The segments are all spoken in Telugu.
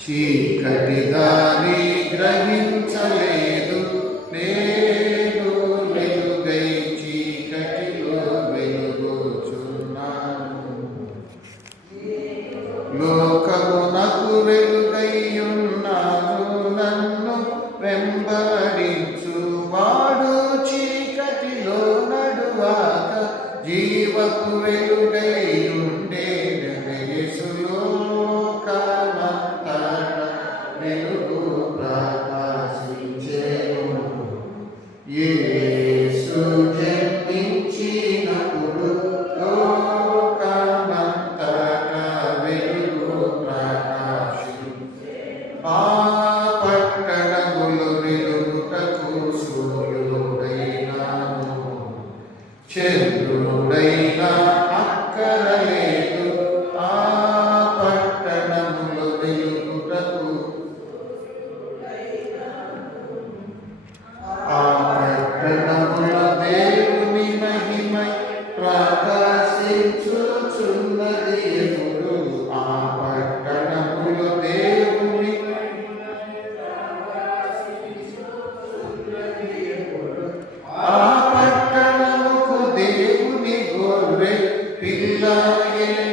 చీకటి దారి గ్రహించలేదు నేను వెలుగై చీకటిలో వెలుగుచున్నాను. లోకమునకు వెలుగై ఉన్నాను, నన్ను వెంబడించు వాడు చీకటిలో నడువాక జీవపు వెలుగై ఉండే యేసులో వెలుగు ప్రకాశించెను. యేసు జన్మించినప్పుడు లోకమంతటా వెలుగు ప్రకాశించెను. ఆ పట్టణములు వెలుగుటకు సూర్యుడైనాను చంద్రుడైనా అక్కరలేదు. ఆ పట్టణములు వెలుగుటకు దేవుని మహిమై ప్రకాశించుచున్నది ఎప్పుడు. ఆ పట్టణములో దేవుని ఆ పట్టణముకు దేవుని గొర్రె పిల్ల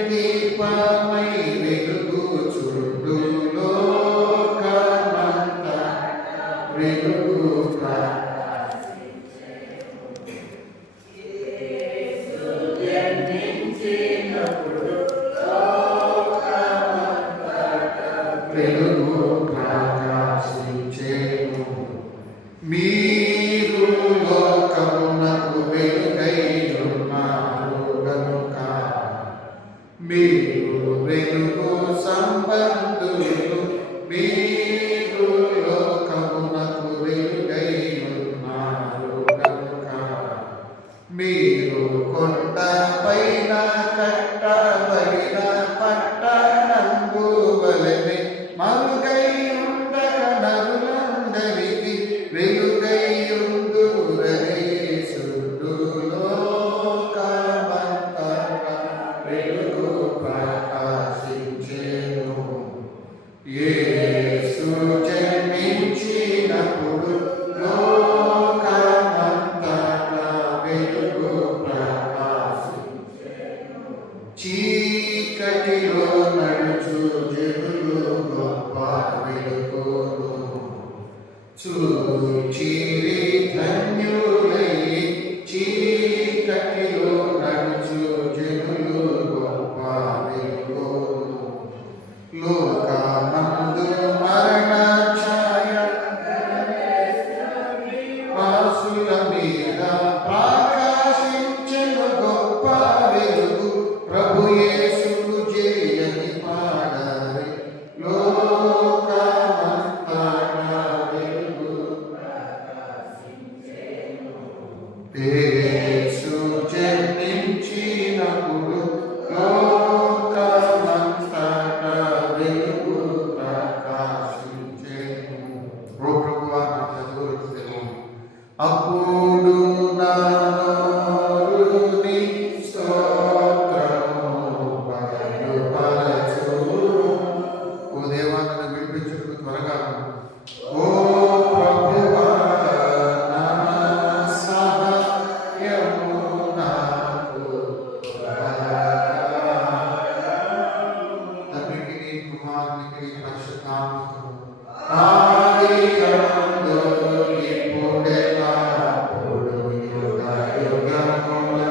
దీపమై వెలుగుచుండు. లోకమంతా వెలుగు వెలుగు ప్రకాశించెను. మీరు లోకమునకు వెలుగై ఉన్నారు గనుక మీరు వెలుగు సంబంధులు. మీరు లోకమునకు వెలుగై ఉన్నారు గనుక మీరు కొండ పైన కట్టబడిన పట్టణంబు వలె మరుగై ఉండక నరులందరికీ వెలుగై ఉందురని యేసుడు. లోకమంతటా వెలుగు ప్రకాశించెను. యేసు జన్మించినప్పుడు లోకమంతటా వెలుగు ప్రకాశించెను. చీకటిలో నడుచు జనులు గొప్ప వెలుగును చూచిరి ధన్యులై. చీకటిలో నడుచు జనులు గొప్ప వెలుగును. లోకమందు మరణ ఛాయ వాసుల మీద ప్రకాశించెను గొప్ప వెలుగు. ప్రభు యేసుకు జయని పాడారి. లోకమంతటా వెలుగు యేసు జన్మించినప్పుడు లోకమంతటా వెలుగు ప్రకాశించెను. ఓ ప్రభువా నా చదువులకు తెలుగు. అప్పుడు నా నోరుని స్తోత్రము బయలుపరచు. ఓ దేవా నన్ను విడిపించుటకు త్వరగా ఓ ప్రభువా నా సహాయము నాకు తండ్రికి కుమారునికి పరిశుద్ధాత్మకు ఆదియందు ఇప్పుడెల్లప్పుడు యుగయుగములందు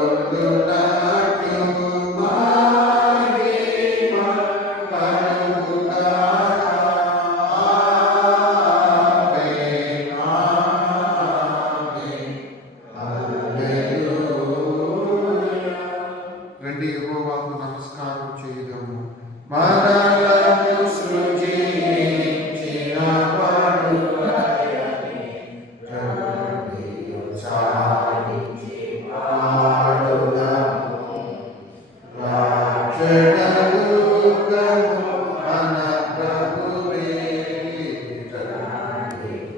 ఉండునట్లు మహిమ కలుగుగాక. ఆమేన్, ఆమేన్, హల్లెలూయా. రండి యెహోవాకు నమస్కారం చేయుదము. మనలను సృజించిన వాడు సాధించి పాడుదము. రక్షణదుర్గము మన ప్రభువే.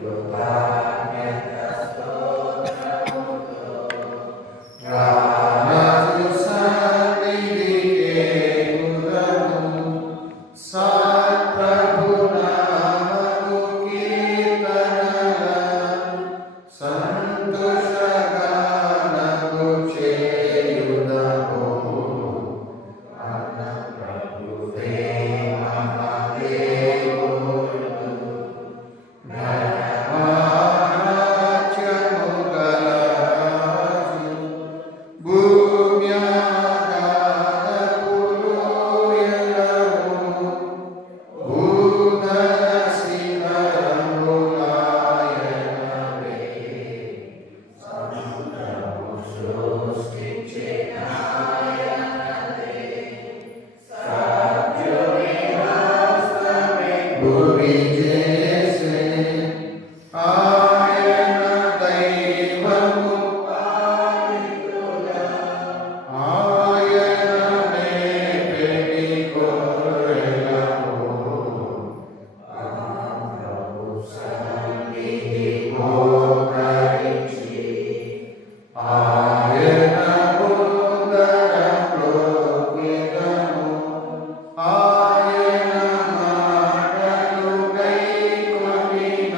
కృతజ్ఞత స్తోత్రముతో రాజు సన్నిధికే ఉదము. గురి చేసే ఆయన దైవము ఆయననే పెడి గొర్రెలను ప్రభు సన్నిధి మోకరించి ఆయన ముందర ప్రోక్యెదము ఆయన మాటలు గైకొనిన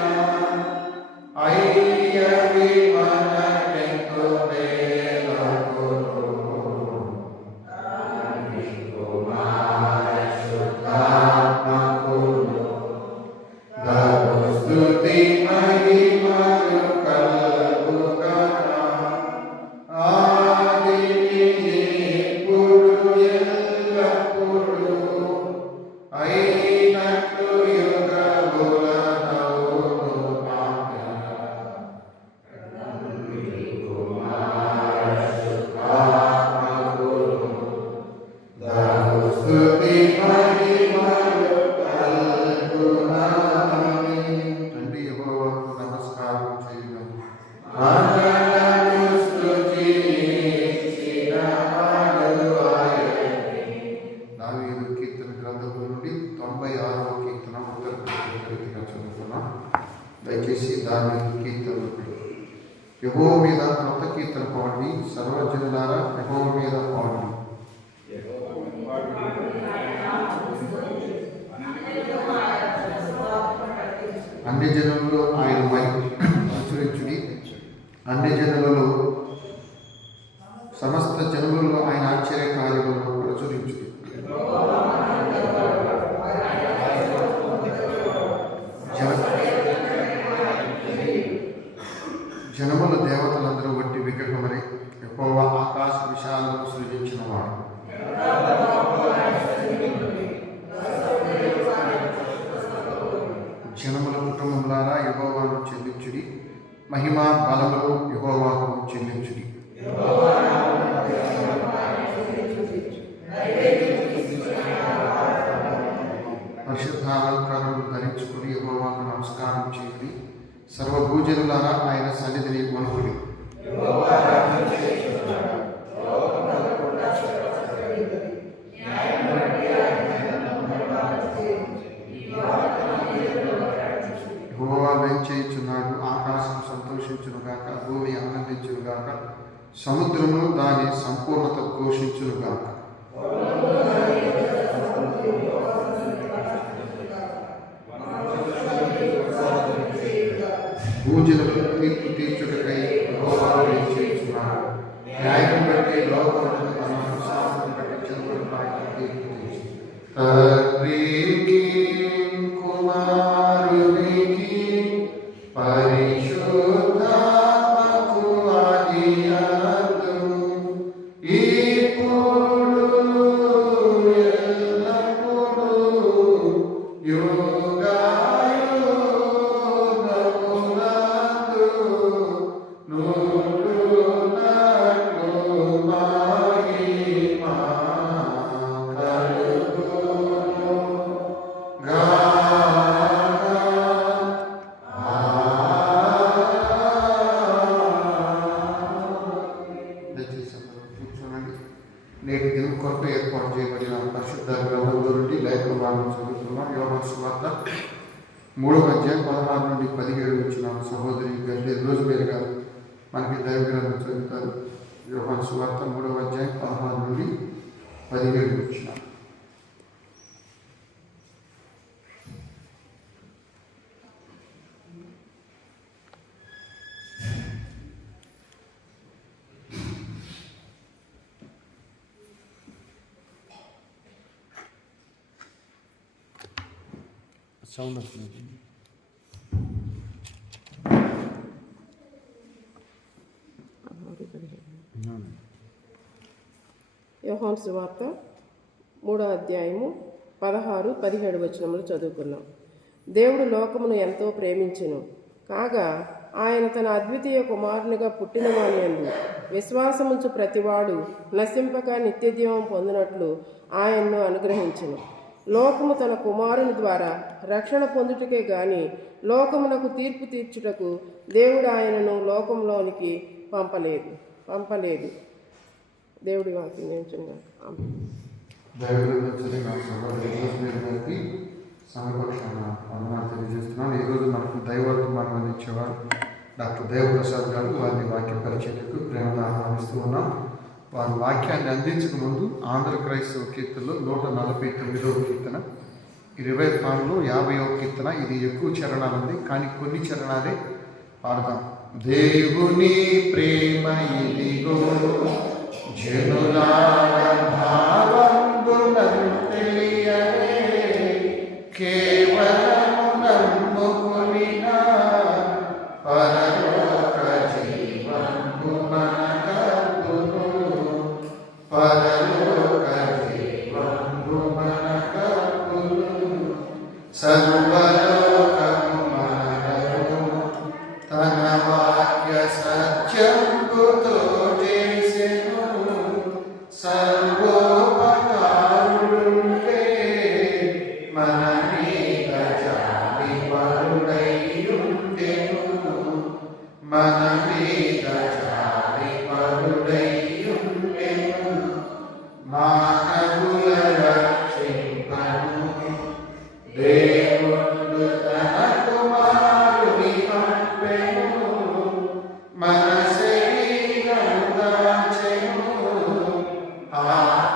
అయ్యవి మనకెంతో మేలగును తండ్రి కుమార శుద్ధాత్మకును గను స్తుతి మహిమలు కలుగుగాక ఆదిని ఇప్పుడు ఎల్లప్పుడు అయినట్లు యుగములనవును ఆమేన్. తండ్రి కుమార శుద్ధాత్మకును గను స్తుతి మహిమలు కలుగుగాక. తండ్రి యెహోవాకు నమస్కారం చేయుదాము. మనలను స్తుతించిన వాడు ఆయనే. దావీదు కీర్తన గ్రంథంలో నుండి 96వ కీర్తన రీతిగా చదువుతున్నాం. దయచేసి దావీదు కీర్తనలు యెహోవా మీద కొత్త కీర్తన పాడండి, సర్వజనులారా యెహోవా మీద పాడండి. అన్ని జనులలో ఆయన ప్రచురించుడి, అన్ని జనులలో సమస్త జనులలో ఆయన ఆశ్చర్య కార్యములను ప్రచురించుడి. జనముల దేవతలందరూ వట్టి విగ్రహమని యెహోవా ఆకాశ విశాలను సృజించిన వాడు. జనముల కుటుంబములారా యెహోవాను చెల్లించుడి, మహిమా బలములు యెహోవాకు చెల్లించుడి. పరిశుద్ధాలంకారములు ధరించుకుని యెహోవాకు నమస్కారం చేయుడి, సర్వభూజనులారా ఆయన సన్నిధిని వణుకుడి. యెహోవా వేంచేయుచున్నాడు, ఆకాశం సంతోషించునుగాక, భూమి ఆనందించునుగాక, సముద్రము దాని సంపూర్ణత ఘోషించునుగాక. భూజనులు తీర్పు తీర్చుటకై యెహోవా వేంచేయుచున్నాడు, న్యాయం బట్టి లోకములను తన విశ్వాసం బట్టి చంద్రులపై ఆయన తీర్పు తీర్చు. తండ్రికి కుమారునికి పరిశుద్ధాత్మకు ఆదియందు ఇప్పుడు ఎల్లప్పుడూ యుగాయుగములందు నుండునట్లు మహిమ నేటి దినం కొరకు ఏర్పాటు చేయబడిన పరిశుద్ధ గ్రంథంలో నుండి లేఖనాలను చదువుతున్నాం. యోహాను సువార్త 3వ అధ్యాయం 16 నుండి 17 వచ్చిన సహోదరి గల్లే రోజుమేరి గారు మనకి దైవ గ్రంథం చదువుతారు. యోహాను సువార్త 3వ అధ్యాయం 16 నుండి 17 వచ్చిన. సౌండ్ వస్తుంది. యోహాను సువార్త 3వ అధ్యాయము 16-17 వచనములు చదువుకున్నాం. దేవుడు లోకమును ఎంతో ప్రేమించెను, కాగా ఆయన తన అద్వితీయ కుమారునిగా పుట్టిన వానియందు విశ్వాసముంచు ప్రతివాడు నశింపక నిత్యజీవం పొందినట్లు ఆయన్ను అనుగ్రహించెను. లోకము తన కుమారుని ద్వారా రక్షణ పొందుటకే గాని లోకమునకు తీర్పు తీర్చుటకు దేవుడు ఆయనను లోకంలోనికి పంపలేదు. దేవుడి వాక్యం నేర్చుగా. సమయపక్షాన వందనాలు తెలియజేస్తున్నాను. ఈరోజు మనకు దైవవర్తమానం అందించేవారు డాక్టర్ దేవప్రసాద్ గారు. వారిని వాక్య పరిచయకు ప్రేమగా ఆహ్వానిస్తూ ఉన్నాం. వారి వాక్యాన్ని అందించక ముందు ఆంధ్ర క్రైస్తవ కీర్తనలో 149వ కీర్తన, 20 50వ కీర్తన, ఇది ఎక్కువ చరణాలు ఉంది కానీ కొన్ని చరణాలే పాడదాం. దేవుని ప్రేమ ఇదిగో జనులార భావంబులను తెలియనే కేవలము నమ్ముకొనిన పరలోక జీవంబు మనకద్దును, పరలోక జీవంబు మనకద్దును. సర్వలోకము మనకు తన వాక్య సత్యంబుతో చేసెను. సర్వోపకారుడుండే మన మీద జాలి పరుడైయుండెను, మన మీద జాలి పరుడైయుండెను. మానవుల రక్షింపను దేవుడు తన కుమారుని పంపెను. మన శరీరము దాచెను, ఆ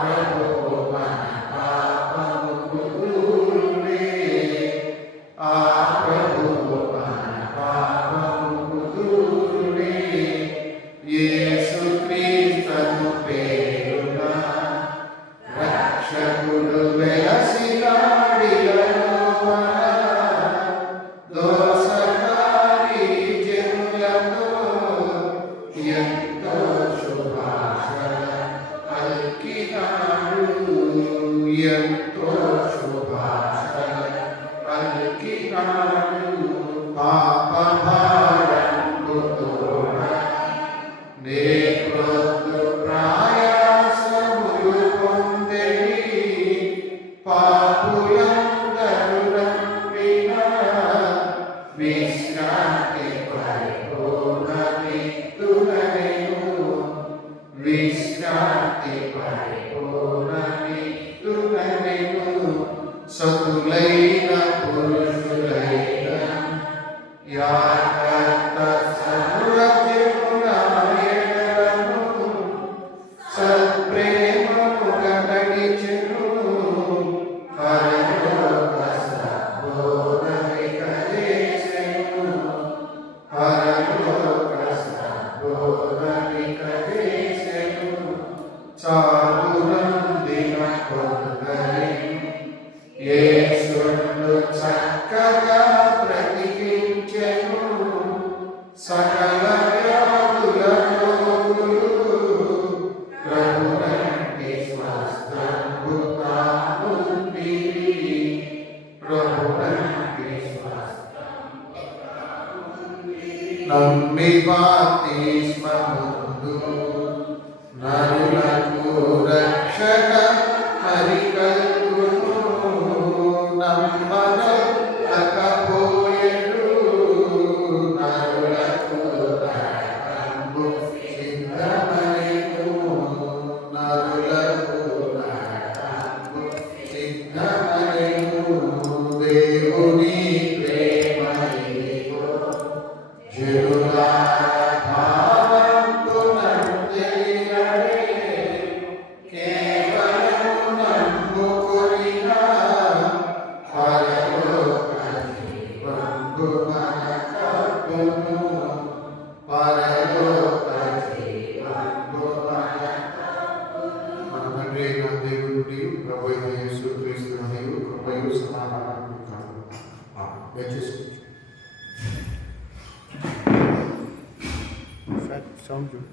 ప్రభువు మన పాపముకు దూరుడే, ఆ ప్రభువు మన పాపముకు దూరుడే. యేసుక్రీస్తును పేరున రక్షకుడు వెలసినాడిలోన దోసకారి జనులతో ఎంతో శుభాషణ పలికినాడు, ఎంతో శుభాషణ పలికినాడు. పాప భారంబుతోడ నే క్రొద్దు ప్రయాసములు పొందెడి, పాపులందరూ రంపిన విశ్రాంతి పరిపూర్ణమిత్తులనెను, విశ్రాంతి పరిపూర్ణమిత్తులనెను. సతులైన పురుషులైన యాకర్త సర్వజనులాయనను సత్ప్రేమముగా నడిచెను. పరలోక సద్బోధమిక చేసెను, పరలోక సద్బోధమిక చేసెను. చాలునందిన కొందరి యేసును చక్కగా బ్రతికించెను. సకల వ్యాధుల రోగులు ప్రభునంటి స్వస్థంబు తాముండిరి, ప్రభునంటి స్వస్థంబు తాముండిరి. నమ్మి బాప్తిస్మముందు నరులకు రక్షణ మరి కలుగును, నమ్మనకపోయెడు నరులకు నరకంబు సిద్ధమనెను, నరులకు నరకంబు సిద్ధమనెను. దేవుని ప్రేమ ఇదిగో జనులార భావంబులను తెలియనే కేవలము నమ్ముకొనిన పరలోక జీవంబు మనకద్దును, పరలోక జీవంబు మనకద్దును. మన తండ్రి అయిన దేవుడి ప్రభు అయిన యేసుక్రీస్తు దేవుడు కృపయు సమాధానము కలుగును. దయచేసి సౌండ్ చూడు.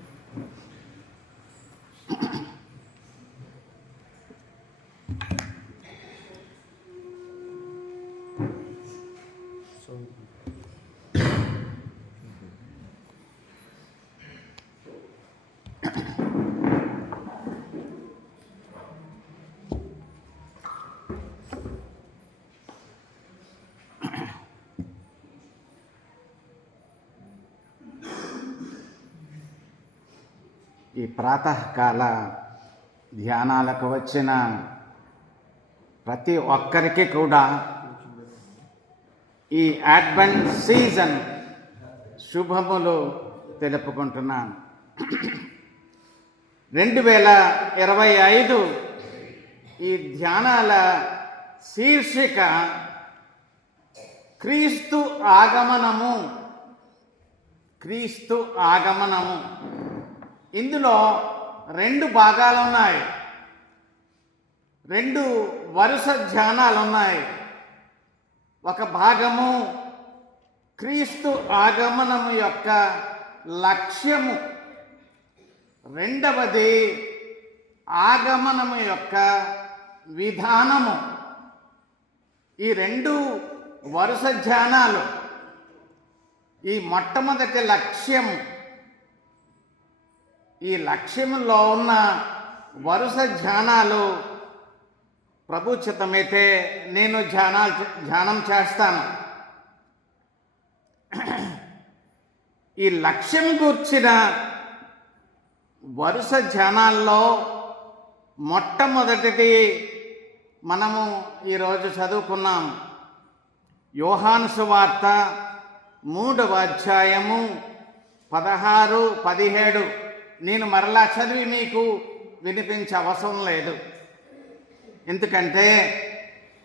ఈ ప్రాతకాల ధ్యానాలకు వచ్చిన ప్రతి ఒక్కరికి కూడా ఈ అడ్వెంట్ సీజన్ శుభములు తెలుపుకుంటున్నాను. 2025 ఈ ధ్యానాల శీర్షిక క్రీస్తు ఆగమనము. క్రీస్తు ఆగమనము. ఇందులో 2 భాగాలు ఉన్నాయి, 2 వరుస ధ్యానాలు ఉన్నాయి. ఒక భాగము క్రీస్తు ఆగమనము యొక్క లక్ష్యము, రెండవది ఆగమనము యొక్క విధానము. ఈ 2 వరుస ధ్యానాలు. ఈ మొట్టమొదటి లక్ష్యము, ఈ లక్ష్యంలో ఉన్న వరుస ధ్యానాలు ప్రభు చిత్తమైతే నేను ధ్యానం చేస్తాను. ఈ లక్ష్యం గూర్చిన వరుస ధ్యానాల్లో మొట్టమొదటిది మనము ఈరోజు చదువుకున్నాం. యోహాను సువార్త 3వ అధ్యాయము 16, 17. నేను మరలా చదివి మీకు వినిపించే అవసరం లేదు, ఎందుకంటే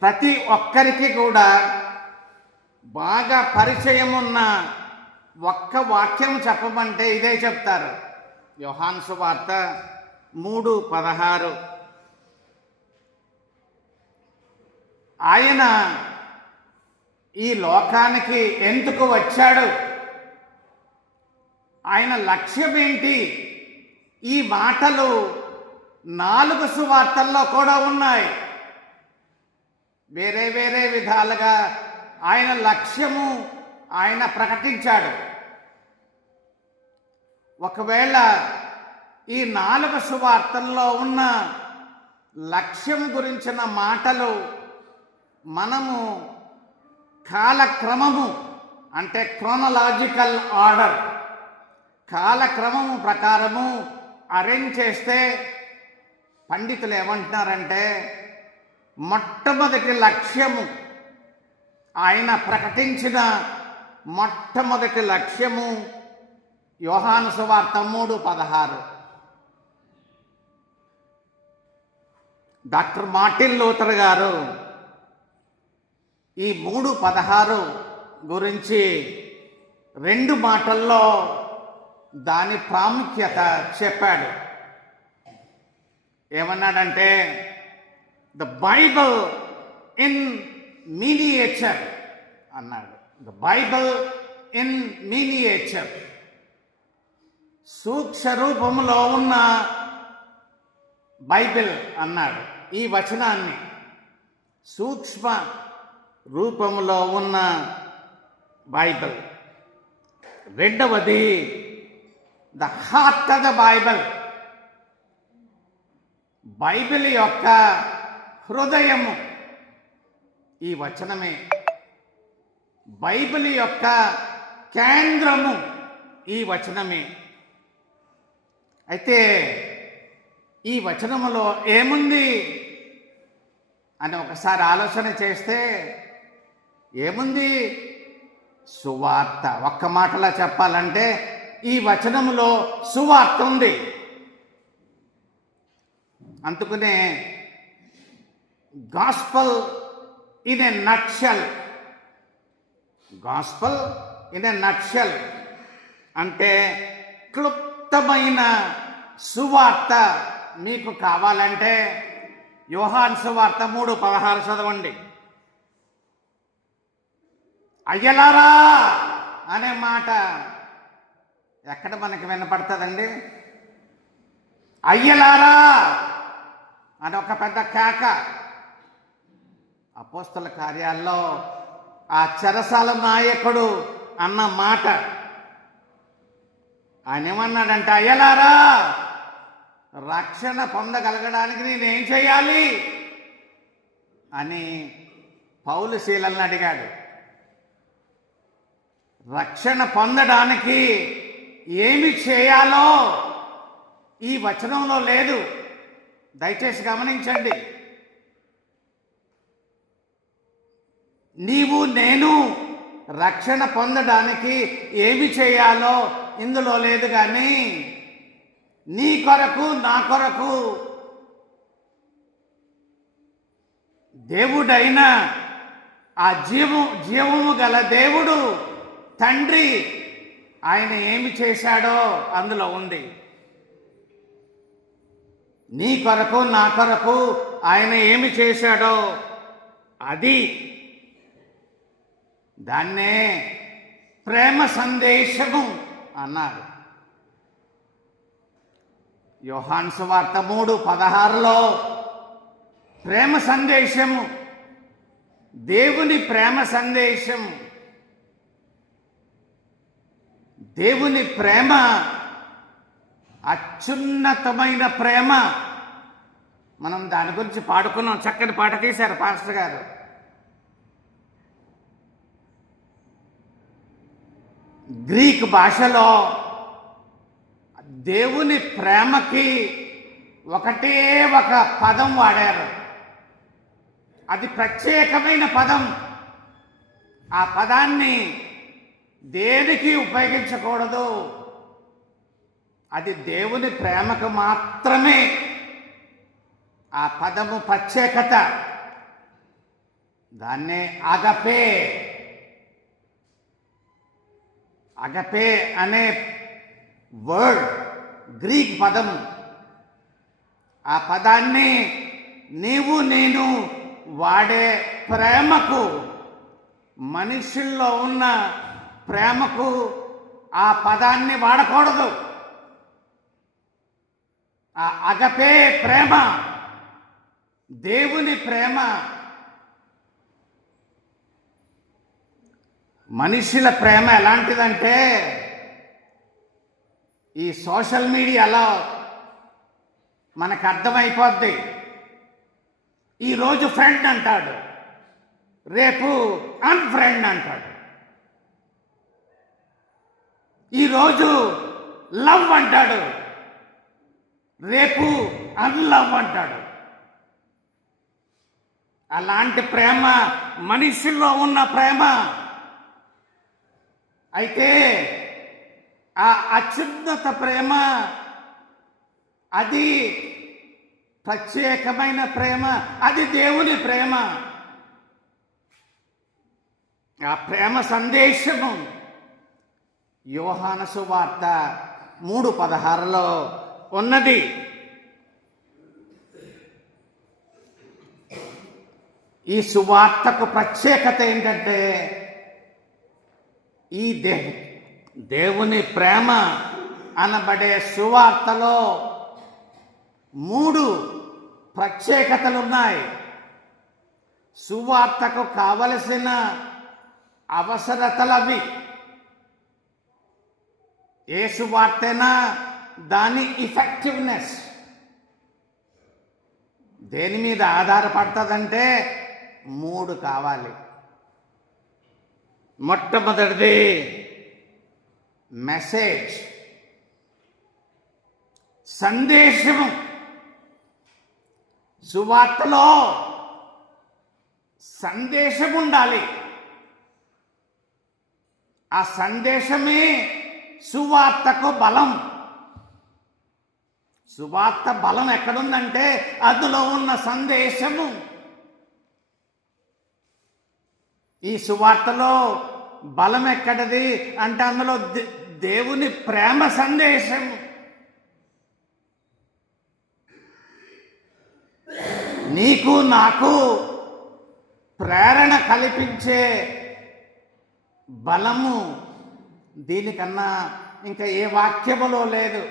ప్రతి ఒక్కరికి కూడా బాగా పరిచయం ఉన్న ఒక్క వాక్యం చెప్పమంటే ఇదే చెప్తారు. యోహాను సువార్త 3:16. ఆయన ఈ లోకానికి ఎందుకు వచ్చాడు, ఆయన లక్ష్యం ఏంటి? ఈ మాటలు 4 సువార్తల్లో కూడా ఉన్నాయి. వేరే వేరే విధాలుగా ఆయన లక్ష్యము ఆయన ప్రకటించాడు. ఒకవేళ ఈ 4 సువార్తల్లో ఉన్న లక్ష్యం గురించిన మాటలు మనము కాలక్రమము, అంటే క్రోనలాజికల్ ఆర్డర్, కాలక్రమము ప్రకారము అరేంజ్ చేస్తే పండితులు ఏమంటున్నారంటే మొట్టమొదటి లక్ష్యము, ఆయన ప్రకటించిన మొట్టమొదటి లక్ష్యము యోహాను సువార్త 3:16. డాక్టర్ మార్టిన్ లూథర్ గారు ఈ 3:16 గురించి 2 మాటల్లో దాని ప్రాముఖ్యత చెప్పాడు. ఏమన్నాడంటే ద బైబిల్ ఇన్ మినియేచర్ అన్నాడు. ద బైబిల్ ఇన్ మినియేచర్, సూక్ష్మ రూపంలో ఉన్న బైబిల్ అన్నాడు. ఈ వచనాన్ని సూక్ష్మ రూపంలో ఉన్న బైబిల్. రెండవది the heart of the Bible, Bible యొక్క హృదయము ఈ వచనమే. బైబిల్ యొక్క కేంద్రము ఈ వచనమే. అయితే ఈ వచనములో ఏముంది అని ఒకసారి ఆలోచన చేస్తే ఏముంది? సువార్త. ఒక్క మాటలా చెప్పాలంటే ఈ వచనములో సువార్త ఉంది. అందుకనే gospel in a nutshell, gospel in a nutshell అంటే క్లుప్తమైన సువార్త మీకు కావాలంటే యోహాను సువార్త 3:16 చదవండి. అయ్యలారా అనే మాట ఎక్కడ మనకి వినపడుతుందండి? అయ్యలారా అని ఒక పెద్ద కేక. అపోస్తల కార్యాల్లో ఆ చెరసాల నాయకుడు అన్న మాట. ఆయన ఏమన్నాడంటే, అయ్యలారా రక్షణ పొందగలగడానికి నేనేం చేయాలి అని పౌలు శీలను అడిగాడు. రక్షణ పొందడానికి ఏమి చేయాలో ఈ వచనంలో లేదు. దయచేసి గమనించండి. నీవు నేను రక్షణ పొందడానికి ఏమి చేయాలో ఇందులో లేదు. కానీ నీ కొరకు నా కొరకు దేవుడైన ఆ జీవము గల దేవుడు తండ్రి ఆయన ఏమి చేశాడో అందులో ఉంది. నీ కొరకు నా కొరకు ఆయన ఏమి చేశాడో అది, దాన్నే ప్రేమ సందేశము అన్నారు. యోహాను సువార్త 3:16లో ప్రేమ సందేశము, దేవుని ప్రేమ సందేశం, దేవుని ప్రేమ అత్యున్నతమైన ప్రేమ. మనం దాని గురించి పాడుకున్నాం. చక్కటి పాట తీశారు పాస్టర్ గారు. గ్రీక్ భాషలో దేవుని ప్రేమకి ఒకటే ఒక పదం వాడారు. అది ప్రత్యేకమైన పదం. ఆ పదాన్ని దేనికి ఉపయోగించకూడదు. అది దేవుని ప్రేమకు మాత్రమే ఆ పదము ప్రత్యేకత. దాన్నే అగపే. అగపే అనే వర్డ్ గ్రీక్ పదం. ఆ పదాన్ని నీవు నేను వాడే ప్రేమకు, మనుషుల్లో ఉన్న ప్రేమకు ఆ పదాన్ని వాడకూడదు. ఆ అగపే ప్రేమ, దేవుని ప్రేమ, మనుషుల ప్రేమ ఎలాంటిదంటే ఈ సోషల్ మీడియాలో మనకు అర్థమైపోద్ది. ఈరోజు ఫ్రెండ్ అంటాడు, రేపు అన్ఫ్రెండ్ అంటాడు. ఈరోజు లవ్ అంటాడు, రేపు అన్లవ్ అంటాడు. అలాంటి ప్రేమ మనుషుల్లో ఉన్న ప్రేమ. అయితే ఆ అత్యున్నత ప్రేమ, అది ప్రత్యేకమైన ప్రేమ, అది దేవుని ప్రేమ. ఆ ప్రేమ సందేశము యోహాను సువార్త 3:16లో ఉన్నది. ఈ సువార్తకు ప్రత్యేకత ఏంటంటే ఈ దేవుని ప్రేమ అనబడే సువార్తలో 3 ప్రత్యేకతలున్నాయి. సువార్తకు కావలసిన అవసరతలవి. ఏ సువార్తైనా దాని ఇఫెక్టివ్నెస్ దేని మీద ఆధారపడుతుందంటే 3 కావాలి. మొట్టమొదటిది మెసేజ్, సందేశము. సువార్తలో సందేశం ఉండాలి. ఆ సందేశమే సువార్తకు బలం. సువార్త బలం ఎక్కడుందంటే అందులో ఉన్న సందేశము. ఈ సువార్తలో బలం ఎక్కడది అంటే అందులో దేవుని ప్రేమ సందేశం. నీకు నాకు ప్రేరణ కల్పించే బలము దీనికన్నా ఇంకా ఏ వాక్యములో లేదు,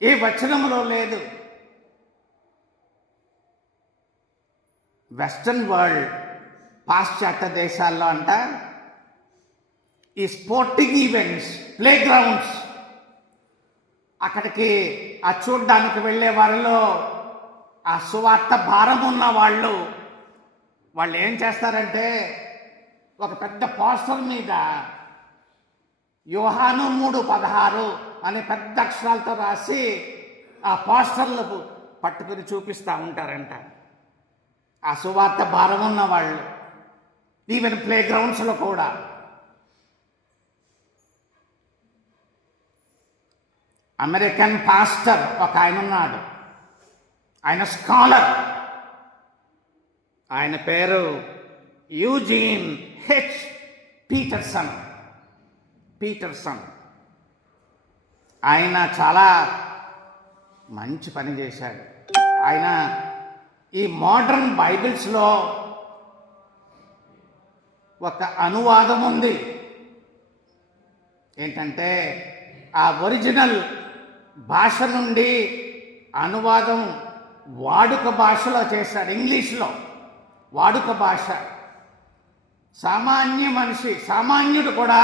ఏ వచనములో లేదు. వెస్టర్న్ వరల్డ్, పాశ్చాత్య దేశాల్లో అంట ఈ స్పోర్టింగ్ ఈవెంట్స్, ప్లే గ్రౌండ్స్, అక్కడికి ఆ చూడ్డానికి వెళ్ళే వారిలో ఆ సువార్త భారం ఉన్న వాళ్ళు ఏం చేస్తారంటే ఒక పెద్ద పోస్టర్ మీద యోహాను 3:16 అని పెద్ద అక్షరాలతో రాసి ఆ పోస్టర్లకు పట్టుకుని చూపిస్తూ ఉంటారంట. ఆ సువార్త భారం ఉన్న వాళ్ళు ఈవెన్ ప్లే గ్రౌండ్స్లో కూడా. అమెరికన్ పాస్టర్ ఒక ఆయన ఉన్నాడు, ఆయన స్కాలర్, ఆయన పేరు యూజీన్ హెచ్ పీటర్సన్. ఆయన చాలా మంచి పని చేశాడు. ఆయన ఈ మోడర్న్ బైబిల్స్లో ఒక అనువాదం ఉంది. ఏంటంటే ఆ ఒరిజినల్ భాష నుండి అనువాదం వాడుక భాషలో చేశాడు, ఇంగ్లీష్లో వాడుక భాష. సామాన్యుడు కూడా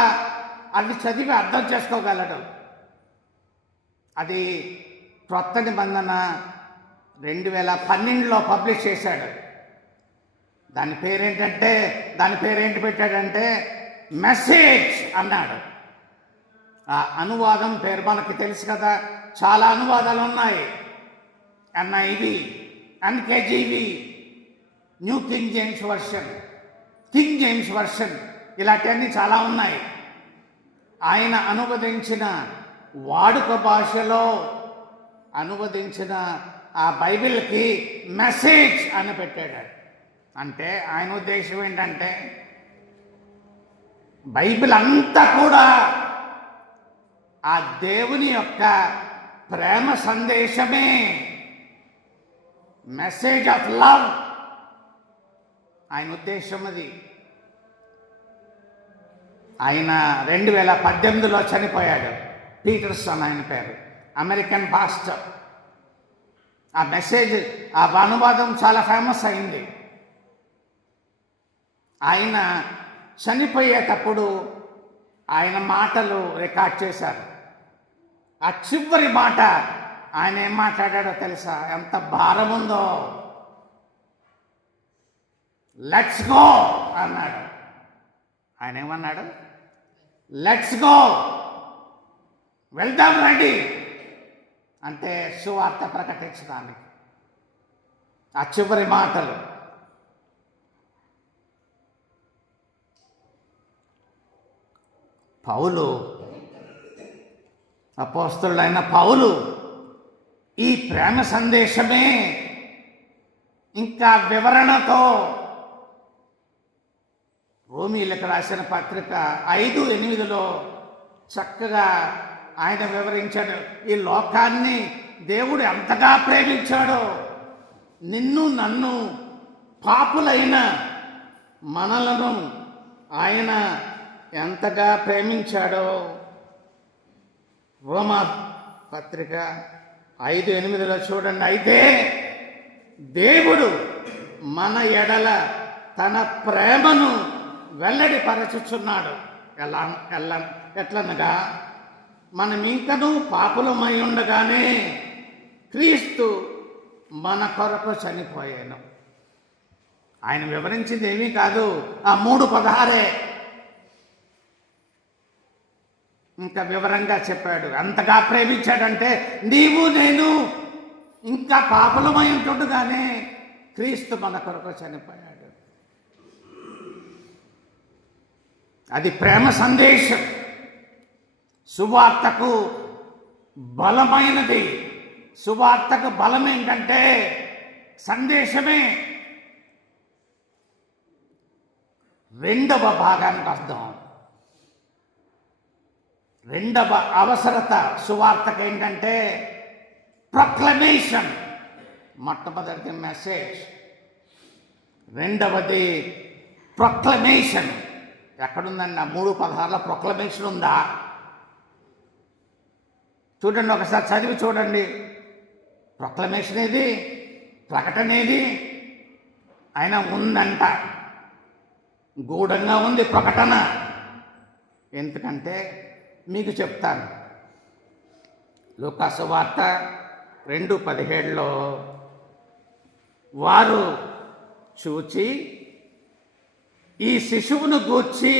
అది చదివి అర్థం చేసుకోగలడు. అది క్రొత్త నిబంధన 2012లో పబ్లిష్ చేశాడు. దాని పేరేంటి పెట్టాడంటే మెసేజ్ అన్నాడు. ఆ అనువాదం పేరు మనకి తెలుసు కదా, చాలా అనువాదాలు ఉన్నాయి. NIV, NKJV, new king James version, ఇలాంటివన్నీ చాలా ఉన్నాయి. ఆయన అనువదించిన వాడుక భాషలో అనువదించిన ఆ బైబిల్కి మెసేజ్ అని పెట్టాడు. అంటే ఆయన ఉద్దేశం ఏంటంటే బైబిల్ అంతా కూడా ఆ దేవుని యొక్క ప్రేమ సందేశమే, మెసేజ్ ఆఫ్ లవ్. ఆయన ఉద్దేశం అది. ఆయన 2018లో చనిపోయాడు. పీటర్సన్ ఆయన పేరు, అమెరికన్ పాస్టర్. ఆ మెసేజ్, ఆ అనువాదం చాలా ఫేమస్ అయింది. ఆయన చనిపోయేటప్పుడు ఆయన మాటలు రికార్డ్ చేశారు. ఆ చివరి మాట ఆయన ఏం మాట్లాడాడో తెలుసా? ఎంత భారం ఉందో. లెట్స్ గో అన్నాడు. ఆయన ఏమన్నాడు? లెట్స్ గో, వెళ్దాం రండి అంటే సువార్త ప్రకటించడానికి. ఆ చివరి మాటలు. పౌలు, అపోస్తలుడైన పౌలు ఈ ప్రేమ సందేశమే ఇంకా వివరణతో రోమీయులకు రాసిన పత్రిక 5:8లో చక్కగా ఆయన వివరించాడు. ఈ లోకాన్ని దేవుడు ఎంతగా ప్రేమించాడో, నిన్ను నన్ను పాపులైన మనలను ఆయన ఎంతగా ప్రేమించాడో. రోమా పత్రిక 5:8లో చూడండి. అయితే దేవుడు మన ఎడల తన ప్రేమను వెల్లడిపరచుచున్నాడు. ఎట్లనగా మనం ఇంకనూ పాపులమై ఉండగానే క్రీస్తు మన కొరకు చనిపోయాను. ఆయన వివరించింది ఏమీ కాదు, ఆ 3:16 ఇంకా వివరంగా చెప్పాడు. అంతగా ప్రేమించాడంటే నీవు నేను ఇంకా పాపులమై ఉంటుండగానే క్రీస్తు మన కొరకు చనిపోయాడు. అది ప్రేమ సందేశం. సువార్తకు బలమైనది. సువార్తకు బలం ఏంటంటే సందేశమే. రెండవ భాగానికి వద్దాం. రెండవ అవసరత సువార్తకు ఏంటంటే ప్రొక్లమేషన్. మొట్టమొదటిది మెసేజ్, రెండవది ప్రొక్లమేషన్. ఎక్కడుందండి? 3:16లో ప్రొక్లమేషన్ ఉందా? చూడండి, ఒకసారి చదివి చూడండి. ప్రొక్లమేషన్ ఏది? ప్రకటన ఏది? ఆయన ఉందంట. గూఢంగా ఉంది ప్రకటన. ఎందుకంటే మీకు చెప్తాను. లూకా సువార్త 2:17లో వారు చూచి ఈ శిశువును గూర్చి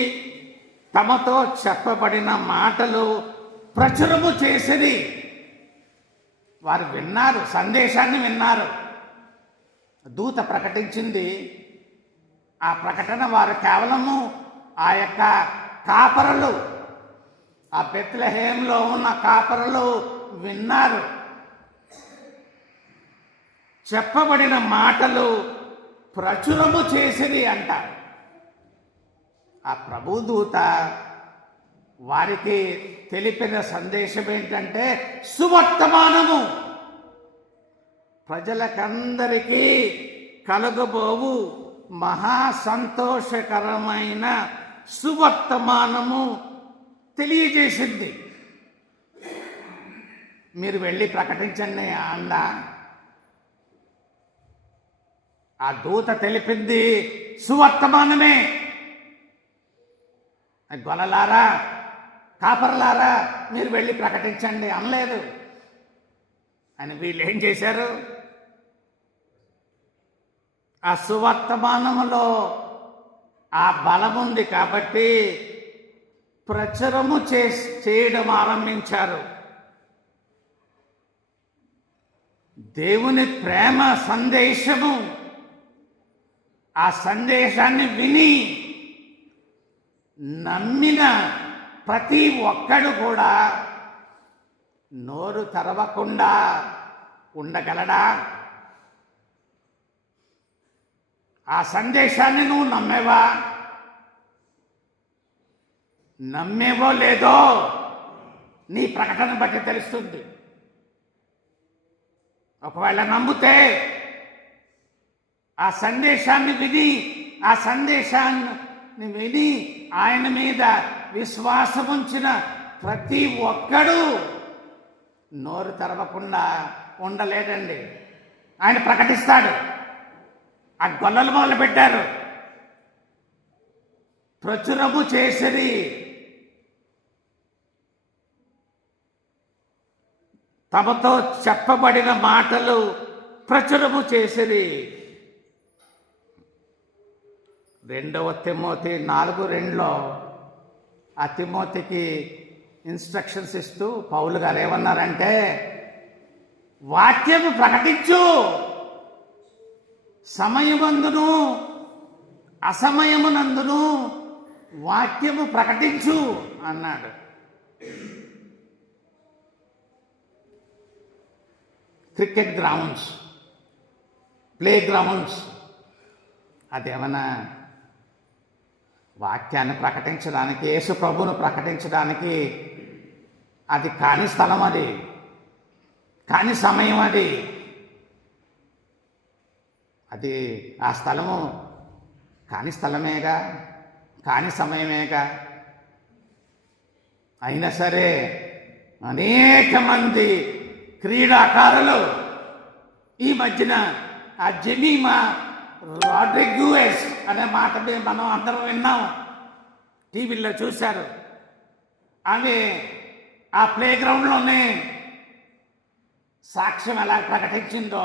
తమతో చెప్పబడిన మాటలు ప్రచురము చేసిరి. వారు విన్నారు, సందేశాన్ని విన్నారు. దూత ప్రకటించింది. ఆ ప్రకటన వారు కేవలము ఆ యొక్క కాపరులు, ఆ బెత్లెహేంలో ఉన్న కాపరులు విన్నారు. చెప్పబడిన మాటలు ప్రచురము చేసిరి అంట. ఆ ప్రభుదూత వారికి తెలిపిన సందేశం ఏంటంటే సువర్తమానము, ప్రజలకందరికీ కలుగబోవు మహా సంతోషకరమైన సువర్తమానము తెలియజేసింది. మీరు వెళ్ళి ప్రకటించండి అన్న. ఆ దూత తెలిపింది సువర్తమానమే. గొల్లలారా, కాపర్లారా, మీరు వెళ్ళి ప్రకటించండి అనలేదు. అని వీళ్ళు ఏం చేశారు? ఆ సువర్తమానములో ఆ బలం ఉంది కాబట్టి ప్రచురము చేయడం ఆరంభించారు. దేవుని ప్రేమ సందేశము, ఆ సందేశాన్ని విని నమ్మిన ప్రతి ఒక్కడు కూడా నోరు తెరవకుండా ఉండగలడా? ఆ సందేశాన్ని నువ్వు నమ్మేవా? నమ్మేవో లేదో నీ ప్రకటన బట్టి తెలుస్తుంది. ఒకవేళ నమ్మితే ఆ సందేశాన్ని విని ఆయన మీద విశ్వాసం ఉంచిన ప్రతి ఒక్కడు నోరు తెరవకుండా ఉండలేడండి. ఆయన ప్రకటిస్తాడు. ఆ గొల్లలు మొదలు పెట్టారు, ప్రచురము చేసిరి. తమతో చెప్పబడిన మాటలు ప్రచురము చేసిరి. 2 తిమోతి 4:2 ఆ తిమోతికి ఇన్స్ట్రక్షన్స్ ఇస్తూ పౌలు గారు ఏమన్నారంటే, వాక్యము ప్రకటించు, సమయమందును అసమయమునందును వాక్యము ప్రకటించు అన్నాడు. క్రికెట్ గ్రౌండ్స్, ప్లే గ్రౌండ్స్, అదేమన్నా వాక్యాన్ని ప్రకటించడానికి, యేసు ప్రభువును ప్రకటించడానికి అది కాని స్థలం, అది కాని సమయం, అది ఆ స్థలము కాని స్థలమేగా, కాని సమయమేగా. అయినా సరే అనేక మంది క్రీడాకారులు ఈ మధ్యన ఆ జెమీమా రాడ్రిగ్యూయస్ అనే మాట మనం అందరం విన్నాం, టీవీలో చూశారు. ఆమె ఆ ప్లే గ్రౌండ్లోనే సాక్ష్యం ఎలా ప్రకటించిందో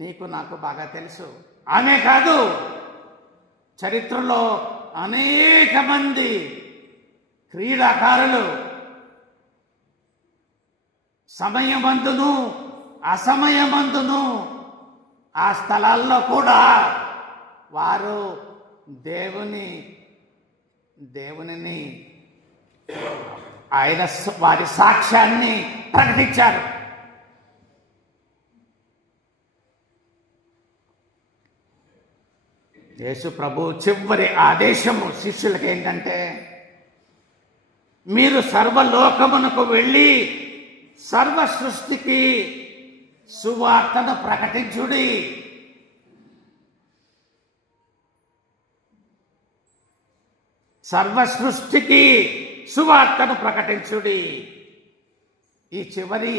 నీకు నాకు బాగా తెలుసు. ఆమె కాదు, చరిత్రలో అనేక మంది క్రీడాకారులు సమయమందును అసమయమందును ఆ స్థలాల్లో కూడా వారు దేవునిని ఆయన వారి సాక్ష్యాన్ని ప్రకటించారు. యేసు ప్రభు చివరి ఆదేశము శిష్యులకు ఏంటంటే, మీరు సర్వలోకమునకు వెళ్ళి సర్వ సృష్టికి సువార్తను ప్రకటించుడి. సర్వ సృష్టికి సువార్తను ప్రకటించుడి. ఈ చివరి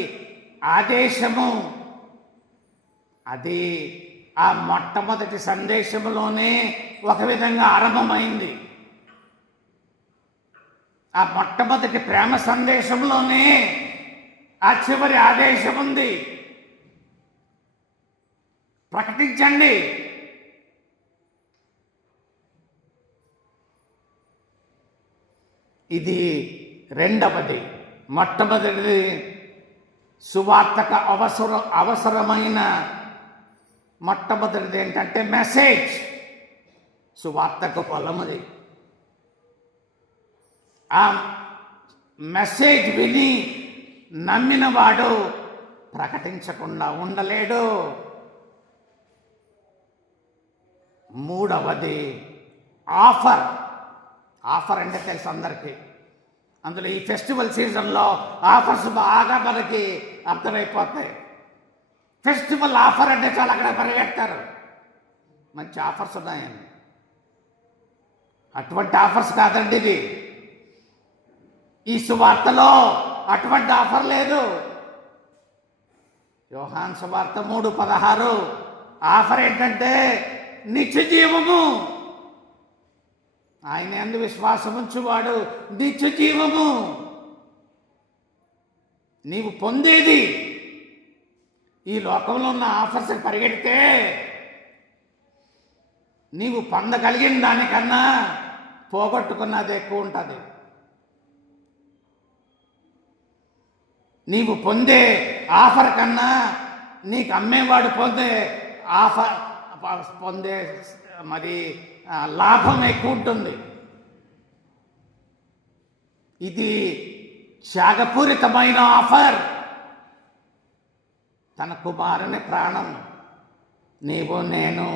ఆదేశము అది ఆ మొట్టమొదటి సందేశంలోనే ఒక విధంగా ఆరంభమైంది. ఆ మొట్టమొదటి ప్రేమ సందేశంలోనే ఆ చివరి ఆదేశం ఉంది, ప్రకటించండి. ఇది రెండవది. మొట్టమొదటిది సువార్తకు అవసరమైన మొట్టమొదటిది ఏంటంటే మెసేజ్. సువార్తకు పొలముది. ఆ మెసేజ్ విని నమ్మిన వాడు ప్రకటించకుండా ఉండలేడు. మూడవది ఆఫర్. ఆఫర్ అంటే తెలుసు అందరికీ. అందులో ఈ ఫెస్టివల్ సీజన్లో ఆఫర్స్ బాగా మనకి అర్థమైపోతాయి. ఫెస్టివల్ ఆఫర్ అంటే చాలా అక్కడ పరిగెడతారు. మంచి ఆఫర్స్ ఉన్నాయని. అటువంటి ఆఫర్స్ కాదండి ఇది. ఈ సువార్తలో అటువంటి ఆఫర్ లేదు. యోహాను సువార్త 3:16 ఆఫర్ ఏంటంటే నిత్య జీవము. ఆయన యందు విశ్వాసం ఉంచువాడు నిత్య జీవము. నీవు పొందేది ఈ లోకంలో ఉన్న ఆఫర్స్ పరిగెడితే నీవు పొందగలిగిన దానికన్నా పోగొట్టుకున్నది ఎక్కువ ఉంటుంది. నీవు పొందే ఆఫర్ కన్నా నీకు అమ్మేవాడు పొందే మరి లాభం ఎక్కువ ఉంటుంది. ఇది త్యాగపూరితమైన ఆఫర్. తన కుమారుని ప్రాణం నీవు నేను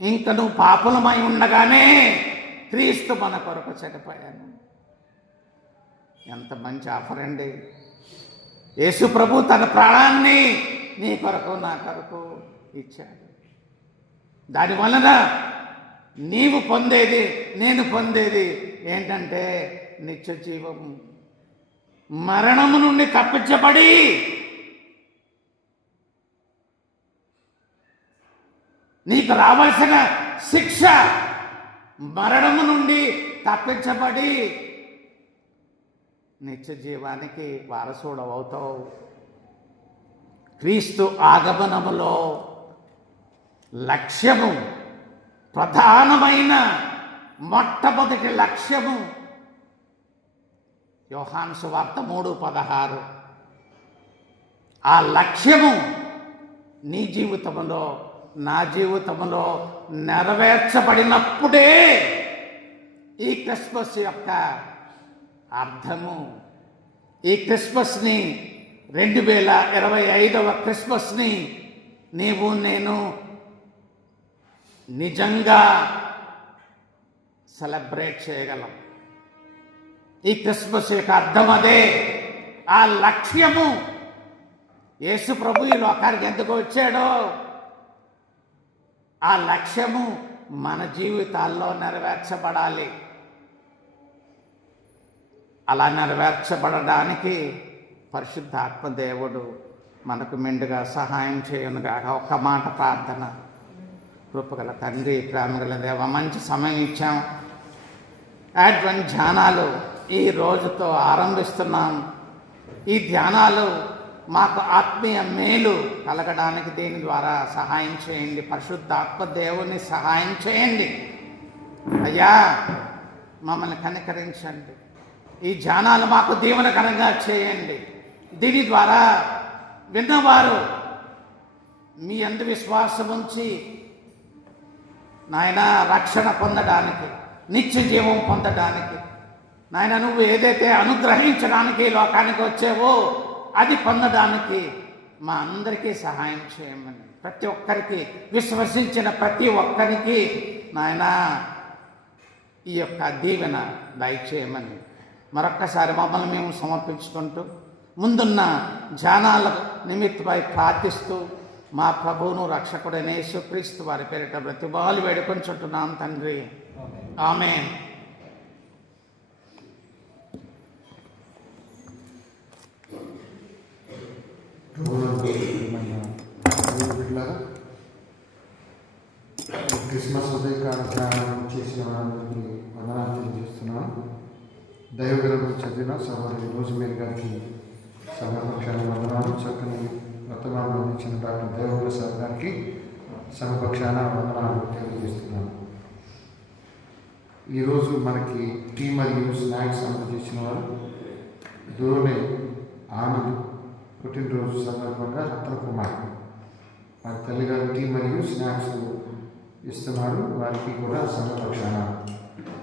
ఇంకను పాపులమై ఉండగానే క్రీస్తు మన కొరకు చనిపోయాను. ఎంత మంచి ఆఫర్ అండి. యేసు ప్రభు తన ప్రాణాన్ని నీ కొరకు నా కొరకు ఇచ్చాడు. దాని వలన నీవు పొందేది నేను పొందేది ఏంటంటే నిత్య జీవము. మరణము నుండి తప్పించబడి నీకు రావాల్సిన శిక్ష మరణము నుండి తప్పించబడి నిత్య జీవానికి వారసుడవుతావు. క్రీస్తు ఆగమనములో లక్ష్యము, ప్రధానమైన మొట్టమొదటి లక్ష్యము యోహాను సువార్త 3:16. ఆ లక్ష్యము నీ జీవితంలో నా జీవితంలో నెరవేర్చబడినప్పుడే ఈ క్రిస్మస్ యొక్క అర్థము. ఈ క్రిస్మస్ని 2025వ క్రిస్మస్ని నీవు నేను నిజంగా సెలబ్రేట్ చేయగలం. ఈ క్రిస్మస్ యొక్క అర్థం అదే. ఆ లక్ష్యము యేసు ప్రభు ఈ లోకానికి ఎందుకు వచ్చాడో ఆ లక్ష్యము మన జీవితాల్లో నెరవేర్చబడాలి. అలా నెరవేర్చబడడానికి పరిశుద్ధాత్మ దేవుడు మనకు మెండుగా సహాయం చేయనుగా. ఒక్క మాట ప్రార్థన. కృపగల తండ్రి, ప్రేమగల దేవ, మంచి సమయం ఇచ్చాం. అడ్వెంట్ ధ్యానాలు ఈ రోజుతో ఆరంభిస్తున్నాం. ఈ ధ్యానాలు మాకు ఆత్మీయ మేలు కలగడానికి దీని ద్వారా సహాయం చేయండి. పరిశుద్ధాత్మ దేవుని సహాయం చేయండి అయ్యా. మమ్మల్ని కనికరించండి. ఈ ధ్యానాలు మాకు దీవెనకరంగా చేయండి. దీని ద్వారా విన్నవారు మీ యందు విశ్వాసం ఉంచి నాయన రక్షణ పొందడానికి, నిత్య జీవం పొందడానికి, నాయన నువ్వు ఏదైతే అనుగ్రహించడానికి లోకానికి వచ్చావో అది పొందడానికి మా అందరికీ సహాయం చేయమని, ప్రతి ఒక్కరికి, విశ్వసించిన ప్రతి ఒక్కరికి నాయన ఈ యొక్క దీవెన దయచేయమని మరొక్కసారి మమ్మల్ని మేము సమర్పించుకుంటూ ముందున్న ధ్యానాల నిమిత్తమై ప్రార్థిస్తూ మా ప్రభువును రక్షకుడైన యేసుక్రీస్తు వారి పేరిట బ్రతిమాలు వేడుకొంచుంటున్నాం తండ్రి. ఆమేన్. క్రిస్మస్ ఉదయకాల ధ్యానం చేసిన వారికి వందనాలు తెలియజేస్తున్నాను. దైవగ్రంథం చదివిన సహోదరి రోజ్మేరీ గారికి సభపక్షాన వందనాలు. చక్కని వర్తమానం అందించిన డాక్టర్ దేవప్రసాద్ గారికి సభపక్షాన వందనాలు తెలియజేస్తున్నాను. ఈరోజు మనకి టీ మరియు స్నాక్స్ అందజేసిన వారు దూరమే ఆనంద్ పుట్టినరోజు సందర్భంగా రత్నకుమార్ వారి తల్లిగారికి మరియు స్నాక్స్ ఇస్తున్నారు. వారికి కూడా సంరక్షణ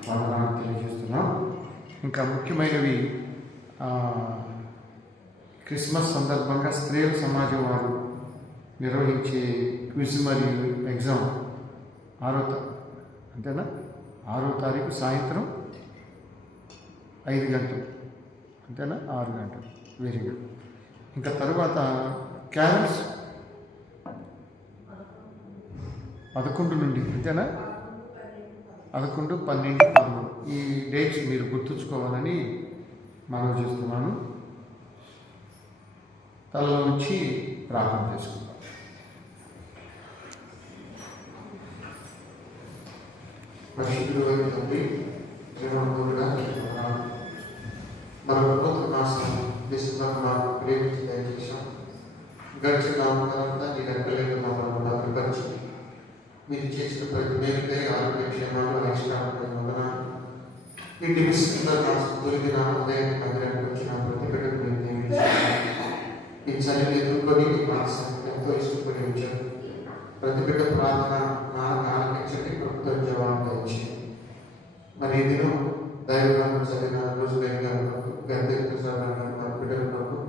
వందనాలు తెలియజేస్తున్నాం. ఇంకా ముఖ్యమైనవి క్రిస్మస్ సందర్భంగా స్త్రీల సమాజం వారు నిర్వహించే క్విజ్ మరియు ఎగ్జామ్ 6వ తారీఖు సాయంత్రం 5 గంటలు, అంతేనా? 6 గంటలు. Very good. ఇంకా తర్వాత క్యారల్స్ 11 నుండి, అంతేనా? 11, 12, 13 ఈ డేట్స్ మీరు గుర్తుంచుకోవాలని మనవి చేస్తున్నాను. తలలో నుంచి ప్రార్థన చేసుకుందాం. పరిశుద్ధుడైన తండ్రి, ప్రేమపూర్వక మన ప్రభుత్వ మాసం డిసెంబర్ ప్రేమించి దయచేసాం. గడిచిన నామకాలంతా నీ రెక్కలేదు మమ్మల్ని భద్రపరిచి మీరు చేసిన ప్రతి మేలుకై ఆరోగ్య క్షేమాలు ఆవిష్కారంపై వందనాలు. ఈ డిసెంబర్ మాసం తొలిది నా ఉదయం మందిరానికి వచ్చిన ప్రతి బిడ్డకు మీరు నియమించారు. ఈ చలిని ఎదుర్కొని ఈ మాసం ఎంతో ఇష్టపడి ఉంచారు. ప్రతి బిడ్డ ప్రార్థన ఆలకించండి, ప్రభుత్వం జవాబు ఇచ్చింది. మరి ఈ దినం దైవగానం చదివిన రోజు గద్దె వారి బిడ్డల కొరకు,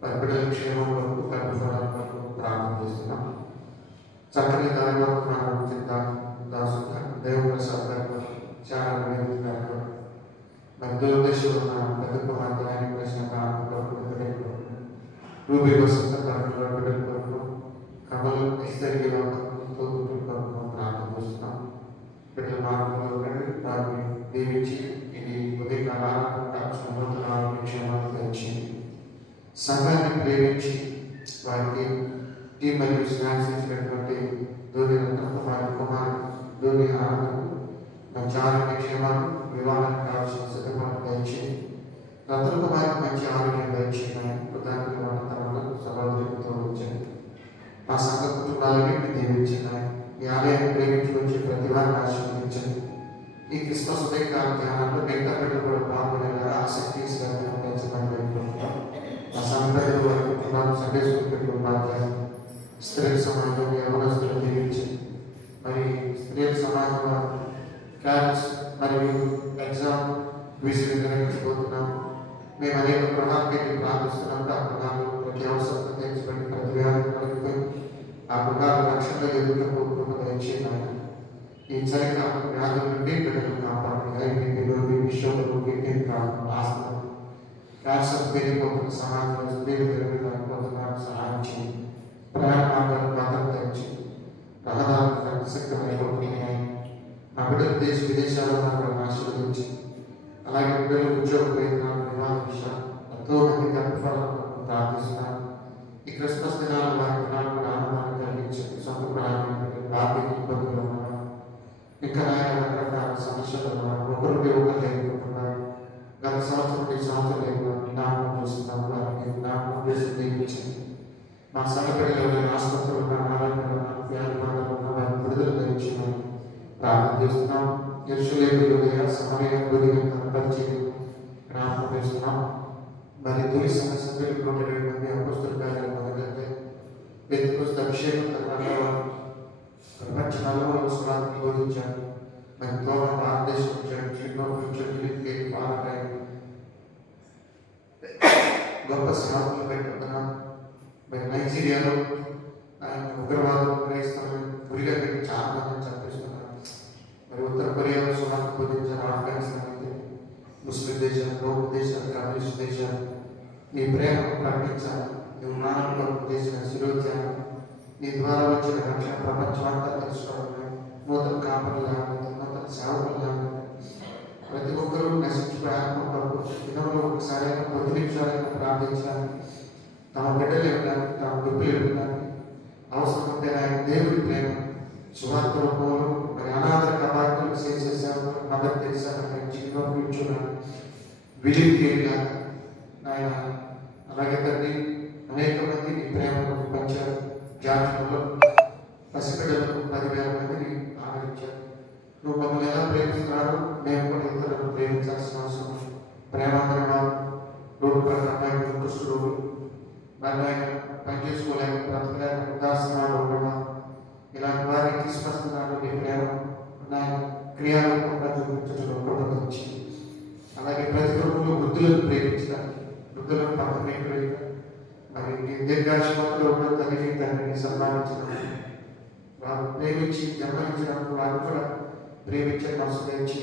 వారి బిడ్డల క్షేమం కొరకు, గర్భఫలాల కొరకు ప్రార్థన చేస్తున్నాం. చక్కని దైవగానం దాసుగా దేవప్రసాద్ గారు చాలా గారు మరి దురదృష్టం ఉన్న పెద్ద కుమార్తె ఆయన ప్రశ్న రూబీ వసంత బిడ్డల కొరకు, కమలు ఇస్తరి ప్రార్థన చేస్తున్నాం. బిడ్డల మార్గంలో వారిని దీవించి ఇది ఉదయకాలం క్షేమాలు తెచ్చింది. సంఘాన్ని ప్రేమించి వారికి టీ మరియు స్నాక్స్ ఇచ్చినటువంటి ధోని కుమార్ ధోని ఆనందం మంచి ఆరోగ్య క్షేమాలు, వివాహానికి కావాల్సిన సిద్ధపాటు తెచ్చింది. రతన్ కుమార్కి మంచి ఆరోగ్యం తెచ్చింది. ప్రధాని తనకు సహోదరులతో వచ్చింది. మా సంఘ కుటుంబాలని దీవించినాయి. ఈ ఆలయాన్ని ప్రేమించుకొచ్చి ప్రతి వారిని ఆశీర్వదించండి. ఈ క్రిస్మస్ ఉదయకాల ధ్యానంలో మిగతా బిడ్డలు కూడా పాల్గొనేలాగా ఆసక్తి పెంచమని మా సంప్రదాయాలు వారి కుటుంబాలు సండే స్కూల్ పెట్టిన ఉపాధ్యాయులు, స్త్రీల సమాజంలో యవనస్తులు దీవించండి. మరి స్త్రీల సమాజంలో క్యాన్స్ మరియు ఎగ్జామ్ విజయం నిర్వహించబోతున్నాం. మేము అనేక గృహాలకి ప్రార్థిస్తున్నాం. ఆ గృహాలు ప్రతి అవసరం తెచ్చిపెట్టి ప్రతి వ్యాధి కలిగిపోయి ఆ గృహాలు రక్షణలో ఎదుర్కొన్న దయచేయాలి. ఈ చలికాలం వ్యాధుల నుండి బిడ్డలు కాపాడుతుంది. విషయంలో ఆస్తం క్యాన్సర్ పెరిగిపోతున్న సమాజంలో స్త్రీలు పెరుగుతున్నారు. సహాయం చేయండి. ప్రయాణ మార్గాలు భద్రత ఇచ్చి రహదారులు రక్తశక్తమైపోతున్నాయి. ఆ బిడ్డలు విదేశాల్లో ఆశీర్వదించి అలాగే బిడ్డలు ఉద్యోగ ప్రయత్నాలు, వివాహ విషయాలు ఎంతో మంది గర్భఫలాలను ప్రార్థిస్తున్నారు. ఈ క్రిస్మస్ దినాలు వారి దినాలు కూడా ఆనందాన్ని కలిగించండి. సొంత ప్రాణాలు ఆర్థిక ఇబ్బందులు ఉన్నారు. ఇంకా రకరకాల సమస్యలు ఉన్నారు. ఒకరికి ఒకరు లేకుంటున్నారు. గత సంవత్సరం ఈ సంవత్సరం లేకుండా జ్ఞాపకం చేస్తున్నాము. వారికి జ్ఞాపకం చేసి దీవించండి. మా సంఘ పిల్లలు ఆసుపత్రులు ఉన్న వ్యాధి బాధలు ఉన్న వారి విడుదల ధరించమని ప్రార్థన చేస్తున్నాం. యెరూషలేము సమరయ పరిచయం జ్ఞాపకం చేస్తున్నాం. మరి తొలి సంఘ సభ్యులు 120 మంది అపోస్తల కార్యాలు మొదలైతే పెంతెకొస్తు అభిషేకం తర్వాత ప్రపంచ నలుమూలల సువార్తను బోధించారు. మరి భారతదేశం గొప్ప సేవకులు పెట్టుకుంటున్నాం. మరి నైజీరియాలో ఆయన ఉగ్రవాదం గ్రహిస్తున్నాం. గురిగా పెట్టి చాలా మందిని చంపిస్తున్నారు. మరి ఉత్తర కొరియాలో సువార్త బోధించారు. ఆఫ్ఘనిస్తాన్ అయితే ముస్లిం దేశాలు, లోక దేశాలు, కమ్యూనిస్ట్ దేశాలు నీ ప్రేమను ప్రకటించాలి. నువ్వు మానవ కొరకు చేసిన శిరోధ్యానం, నీ ద్వారా వచ్చిన రక్షణ ప్రపంచమంతా తెలుసుకోవాలి. నూతన కాపరులు నూతన సేవకులు ప్రతి ఒక్కరూ నశించిపోయాను కొరకు దినంలో ఒకసారి 10 నిమిషాలైనా ప్రార్థించాలి. తమ బిడ్డలు ఇవ్వడానికి, తమ బిడ్డలు ఇవ్వడానికి అవసరం ఉంటే ఆయన దేవుడి ప్రేమ సువార్తల పోలు మరి అనాథ కబార్లు చేసేసారు. మదర్ తెరిసా కూర్చున్నాను విలిగా ఆయన అలాగే తండ్రి అనేక మంది నీ ప్రేమను పంచారు. జాతీయంలో పసిపిల్లలకు 10,000 మందిని ఆదరించారు. నువ్వు మమ్మల్ని ఎలా ప్రేమిస్తున్నారో మేము కూడా ఇతరులను ప్రేమించాల్సిన అవసరం. ప్రేమాంధ్రభావం రోడ్డు పక్కన అబ్బాయి కుష్ఠరోగులు, మరి ఆయన పనిచేసుకోలేక బ్రతకలేక ఉదాసనాలు ఉండడం, ఇలాంటి వారిని తీసుకొస్తున్నాడు నీ ప్రేమ నా క్రియారూపంగా చూపించడం వచ్చి, అలాగే ప్రతి ఒక్కరు వృద్ధులను ప్రేమించడానికి, వృద్ధులను పక్కన మరి దీర్ఘాయుష్మంతులు ఉన్న తల్లిని తండ్రిని సన్మానించడం, వారు ప్రేమించి జన్మనించినప్పుడు వారు కూడా ప్రేమించే మనసు తెచ్చి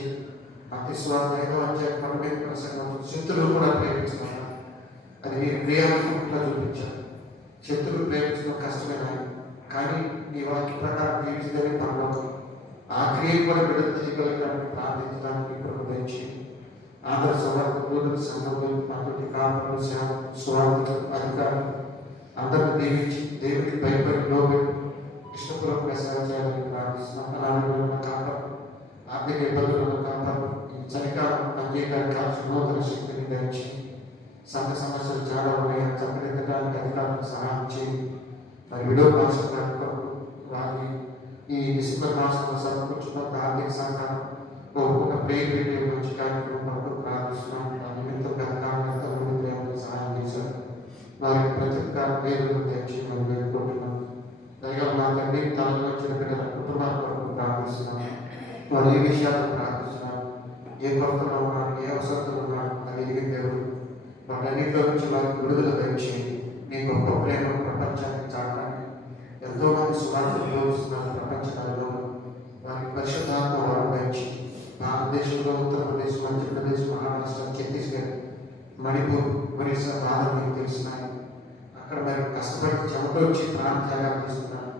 అతి స్వార్థంగా వచ్చే పరమైన ప్రసంగం శత్రువులు కూడా ప్రేమించడం, అది మీరు క్రియాత్మకంగా చూపించారు. శత్రువులు ప్రేమించడం కష్టమే కానీ నీ వాక్య ప్రకారం జీవిస్తేనే పరలోకం. ఆ క్రియ కూడా విడుదల చేయగలగడానికి ప్రార్థించడానికి ప్రబోధించి ఆంధ్ర సభ సంఘంలో అటువంటి కాపులు స్వార్థులు అధికారులు అందరిని దీవించి దేవుడికి భయపడి లోబడి ఇష్టపూర్వకంగా సేవ చేయాలని ప్రార్థిస్తున్నాం. అనారోగ్యంలో కాపాడు, ఆర్థిక ఇబ్బందులను కాపాడు, చలికాలం పనిచేయడానికి నూతన శక్తిని ధరించి సంఘ సమస్యలు చాలా ఉన్నాయి చక్కదిద్దడానికి అధికారులకు సహాయం చేయి. మరి విడో మాసం వారిని ఈ డిసెంబర్ మాసంలో సమకూర్చుకున్న ఆర్థిక సహకారం ఒక ప్రేమ పెట్టే మంచి కార్యక్రమం ప్రార్థిస్తున్నాం. నిమిత్తం గత సహాయం చేశారు. వారికి ప్రతి ఒక్క పేరును తెచ్చి మనం వేడుకుంటున్నాం. దయగా మా తండ్రి తనలో వచ్చిన బిడ్డల కుటుంబాల కొరకు ప్రార్థిస్తున్నాం. వారు ఏ విషయాలను ప్రార్థిస్తున్నాం, ఏ కొరతలో ఉన్నారు, ఏ అవసరంలో ఉన్నారు అది ఎదిగిన దేవుడు వాటన్నింటిలో నుంచి వారికి విడుదల తెచ్చి నీ గొప్ప ప్రేమ ప్రపంచానికి చాటడానికి ఎంతో మంది సువార్తలు బోధిస్తున్నారు. ప్రపంచంలో వారికి పరిశుద్ధాత్మ వారు తెచ్చి భారతదేశంలో ఉత్తరప్రదేశ్, మధ్యప్రదేశ్, మహారాష్ట్ర, ఛత్తీస్గఢ్, మణిపూర్, ఒరిస్సా బాధలు మీకు తెలిసినాయి. అక్కడ మరి కష్టపడి చెమట వచ్చి ప్రాంతాలు తీసుకున్నారు.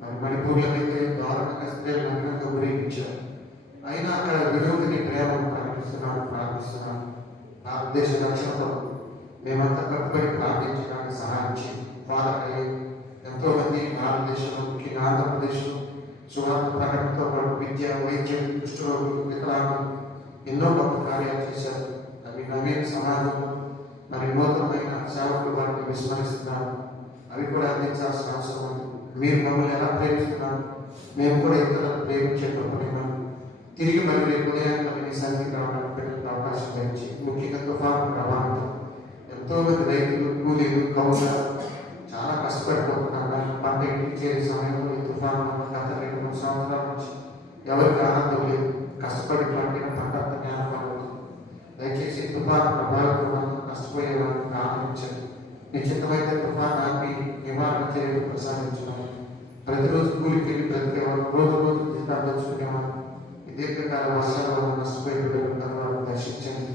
మరి మణిపూర్లో అయితే దారుణంగా స్త్రీలు నగ్నంగా ఊరేగించారు. అయినా అక్కడ వినోదిని ప్రేమను ప్రకటిస్తున్నాను ప్రార్థిస్తున్నాను. భారతదేశ రక్షణతో మేమంతా కట్టుబడి ప్రార్థించడానికి సహాయం చేయండి. ఫాదర్ ఎంతో మంది భారతదేశంలో ముఖ్యంగా ఆంధ్రప్రదేశ్లో సువార్త ప్రకటనతో పాటు విద్య, వైద్యం, కుష్ఠరోగులు, వికలాంగులు ఎన్నో గొప్ప కార్యాలు చేశారు. అవి నవీన సమాజంలో మరి నూతనమైన సేవకులు వారిని విస్మరిస్తున్నారు. అవి కూడా అందించాల్సిన అవసరం ఉంది. మీరు మమ్మల్ని ఎలా ప్రేమిస్తున్నారు, మేము కూడా ఇతరులను ప్రేమించేటప్పుడు తిరిగి మరి రేపు ఉదయాన్ని సన్నిధికి రావడానికి పెట్టిన అవకాశం పెంచి ముఖ్యంగా తుఫాను ప్రభావంతో ఎంతోమంది రైతులు, కూలీలు, కౌలు చాలా కష్టపడిపోతున్నారు. పంట ఇంటికి చేరే సమయంలో ఈ తుఫాను గత 2-3 సంవత్సరాల నుంచి ఎవరికి ఆనందం లేదు. కష్టపడి పండిన పంట జ్ఞానపడుతుంది. దయచేసి తుఫాను ప్రభావితం నష్టపోయే వారిని ఆనందించండి. నిశ్చితమైతే తుఫాను ఆపి నివారణ చర్యలు ప్రసాదించడం, ప్రతిరోజు కూలికి వెళ్ళి బ్రతికేవారు, రోజు జీతాలు తెచ్చుకునేవారు, దీర్ఘకాల వర్షాల నష్టపోయే వారిని దర్శించండి.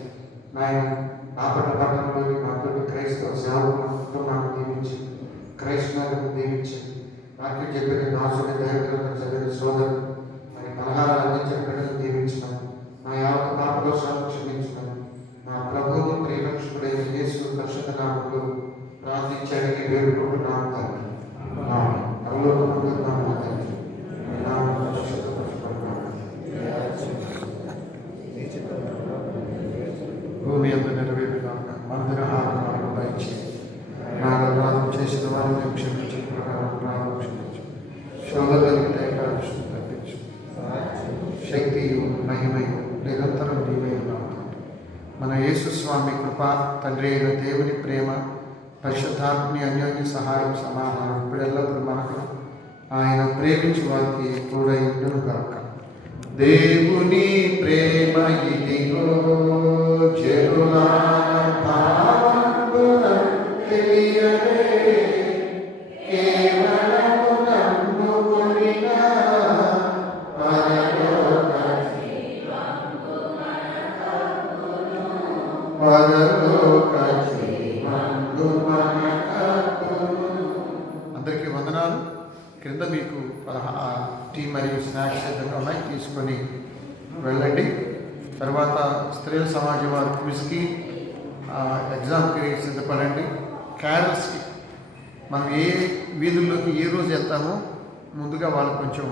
నాయన బాపట్ల పట్టణంలోని మాతృ క్రైస్తవ సేవకుల కుటుంబాన్ని దీవించి, క్రైస్తవులను దీవించండి. వాక్యం చెప్పిన దాసుని దైవగ్రంథం చదివిన సోదరులు మరి పలహారాలు అందించిన బిడ్డలు దీవించమని, మా యావత్ పాపదోషాలను క్షమించమని మా ప్రభువును ప్రియరక్షకుడైన యేసు పరిశుద్ధ నామములో ప్రార్థించి అడిగి వేడుకుంటున్నాను తండ్రి. పరలోకమందున్న తండ్రి, మీ నామం పరిశుద్ధపరచబడుగాక. భూమి అందు నెరవేరుగాక. మందిర ఆహారం దయచేసి నాగరాధం చేసిన వారిని క్షమించు, ప్రకారం క్షమించు, శోధనకి దయకాలను తప్పించు. శక్తియు మహిమయు నిరంతరం నీవే ఉన్నావు. మన యేసు స్వామి కృప, తండ్రి అయిన దేవుని ప్రేమ, పరిశుద్ధాత్మని అన్యోన్య సహాయం, సమాధానం ఇప్పుడు ఎల్లప్పుడూ మనకు ఆయన ప్రేమించి వారికి కూడా ఇండును గాక. దేవుని ప్రేమ ఇదిగో చెరుల తెలియనే కేవలము నమ్ముకొనిన అందరికీ వందనాలు. క్రింద మీకు టీ మరియు స్నాక్స్ ఏదైనా ఉన్నాయి, తీసుకొని వెళ్ళండి. తర్వాత స్త్రీల సమాజం వారి క్విజ్కి, ఎగ్జామ్కి సిద్ధపడండి. క్యారల్స్కి మనం ఏ వీధుల్లోకి ఏ రోజు వెళ్తామో ముందుగా వాళ్ళకు కొంచెం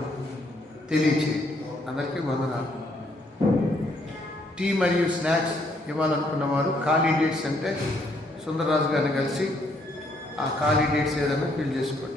తెలియచేయండి. అందరికీ వందనాలు. టీ మరియు స్నాక్స్ ఇవ్వాలనుకున్న వారు ఖాళీ డేట్స్ అంటే సుందరరాజు గారిని కలిసి ఆ ఖాళీ డేట్స్ ఏదైనా ఫిల్ చేసుకోండి.